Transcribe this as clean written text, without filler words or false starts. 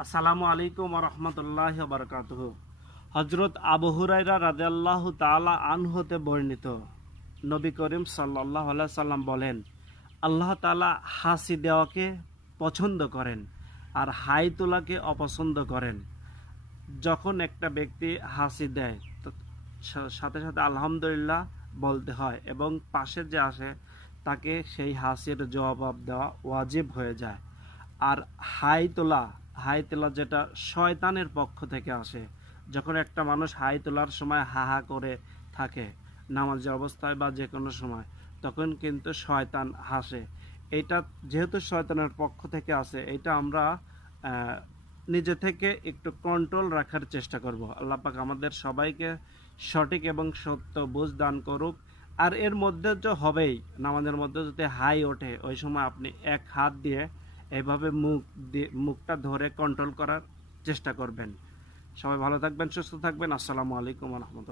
আসসালামু আলাইকুম ওয়া রাহমাতুল্লাহি ওয়া বারাকাতুহু। হযরত আবু হুরায়রা রাদিয়াল্লাহু তাআলা আনহু হতে বর্ণিত, নবী করিম সাল্লাল্লাহু আলাইহি সাল্লাম বলেন, আল্লাহ তাআলা হাসি দেওয়াকে পছন্দ করেন আর হাই তোলাকে অপছন্দ করেন। যখন একটা ব্যক্তি হাসি দেয় তো সাথে সাথে আলহামদুলিল্লাহ বলতে হয় এবং পাশে যে আসে তাকে সেই হাসির জবাব দেওয়া ওয়াজিব হয়ে যায়। আর হাই তোলা যেটা শয়তানের পক্ষ থেকে আসে। যখন একটা মানুষ হাই তোলার সময় হা হা করে থাকে নামাজের অবস্থায় বা যে কোনো সময়, তখন কিন্তু শয়তান হাসে। এটা যেহেতু শয়তানের পক্ষ থেকে আসে, এটা আমরা নিজে থেকে একটু কন্ট্রোল রাখার চেষ্টা করব। আল্লাহ পাক আমাদের সবাইকে সঠিক এবং সত্য বুঝ দান করুক। আর এর মধ্যে যে হবেই, নামাজের মধ্যে যদি হাই ওঠে, ওই সময় আপনি এক হাত দিয়ে এইভাবে মুখটা ধরে কন্ট্রোল করার চেষ্টা করবেন। সবাই ভালো থাকবেন, সুস্থ থাকবেন। আসসালামু আলাইকুম ওয়া রাহমাতুল্লাহ।